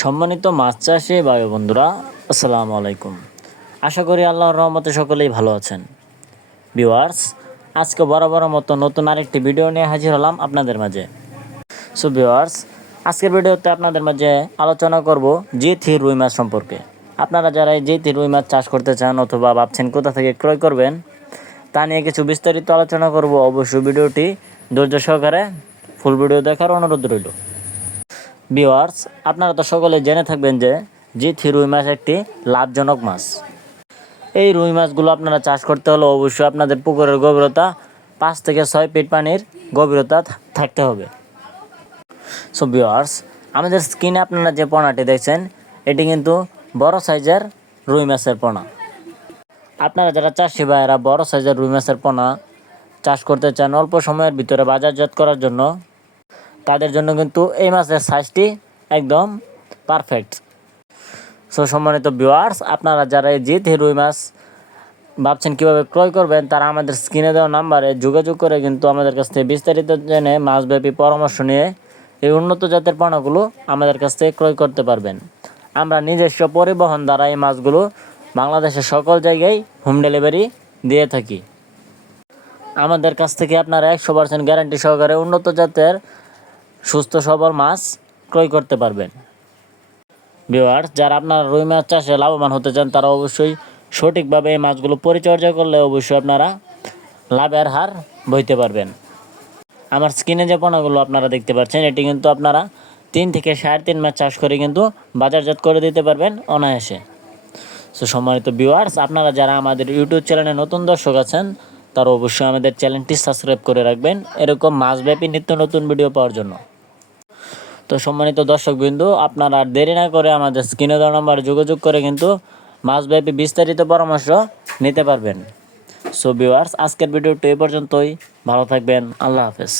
সম্মানিত মাছ চাষি ভাই বন্ধুরা, আসসালামু আলাইকুম। আশা করি আল্লাহর রহমতে সকলেই ভালো আছেন। ভিউয়ার্স, আজকে বরাবরের মতো নতুন আরেকটি ভিডিও নিয়ে হাজির হলাম আপনাদের মাঝে। সো ভিউয়ার্স, আজকের ভিডিওতে আপনাদের মাঝে আলোচনা করব জি3 রুই মাছ সম্পর্কে। আপনারা যারা এই জি3 রুই মাছ চাষ করতে চান অথবা ভাবছেন কোথা থেকে ক্রয় করবেন, তা নিয়ে কিছু বিস্তারিত আলোচনা করব। অবশ্যই ভিডিওটি ধৈর্য সহকারে ফুল ভিডিও দেখার অনুরোধ রইল। ভিউয়ার্স, আপনারা তো সকলে জেনে থাকবেন যে জি3 রুই মাছ একটি লাভজনক মাছ। এই রুই মাছগুলো আপনারা চাষ করতে হলে অবশ্যই আপনাদের পুকুরের গভীরতা 5 থেকে 6 ফিট পানির গভীরতা থাকতে হবে। সো ভিউয়ার্স, আমাদের স্ক্রিনে আপনারা যে পোনাটি দেখছেন, এটি কিন্তু বড় সাইজের রুই মাছের পোনা। আপনারা যারা চাষি ভাইয়েরা বড় সাইজের রুই মাছের পোনা চাষ করতে চান অল্প সময়ের ভিতরে বাজারজাত করার জন্য, তাদের জন্য কিন্তু এই মাছের সাইজটি একদম পারফেক্ট। সো সম্মানিত ভিউয়ার্স, আপনারা যারা এই জি3 রুই মাছ ভাবছেন কীভাবে ক্রয় করবেন, তারা আমাদের স্ক্রিনে দেওয়া নাম্বারে যোগাযোগ করে কিন্তু আমাদের কাছ থেকে বিস্তারিত জেনে মাছব্যাপী পরামর্শ নিয়ে এই উন্নত জাতের পোনাগুলো আমাদের কাছ থেকে ক্রয় করতে পারবেন। আমরা নিজস্ব পরিবহন দ্বারা এই মাছগুলো বাংলাদেশের সকল জায়গায় হোম ডেলিভারি দিয়ে থাকি। আমাদের কাছ থেকে আপনারা 100% গ্যারান্টি সহকারে উন্নত জাতের সুস্থ সবল মাছ ক্রয় করতে পারবেন। ভিউয়ার্স, যারা আপনারা রুই মাছ চাষে লাভবান হতে চান, তারা অবশ্যই সঠিকভাবে এই মাছগুলো পরিচর্যা করলে অবশ্যই আপনারা লাভের হার বইতে পারবেন। আমার স্ক্রিনে যে পোনাগুলো আপনারা দেখতে পাচ্ছেন, এটি কিন্তু আপনারা 3 থেকে 3.5 মাস চাষ করে কিন্তু বাজারজাত করে দিতে পারবেন অনায়াসে। সো সম্মানিত ভিউয়ার্স, আপনারা যারা আমাদের ইউটিউব চ্যানেলে নতুন দর্শক আছেন, তারা অবশ্যই আমাদের চ্যানেলটি সাবস্ক্রাইব করে রাখবেন এরকম মাছব্যাপী নিত্য নতুন ভিডিও পাওয়ার জন্য। তো সম্মানিত দর্শকবৃন্দ, আপনারা আর দেরি না করে আমাদের স্ক্রিনে দেওয়া নাম্বারে যোগাযোগ করে কিন্তু মাছব্যাপী বিস্তারিত পরামর্শ নিতে পারবেন। সো ভিউয়ার্স, আজকের ভিডিওটি এই পর্যন্তই। ভালো থাকবেন। আল্লাহ হাফেজ।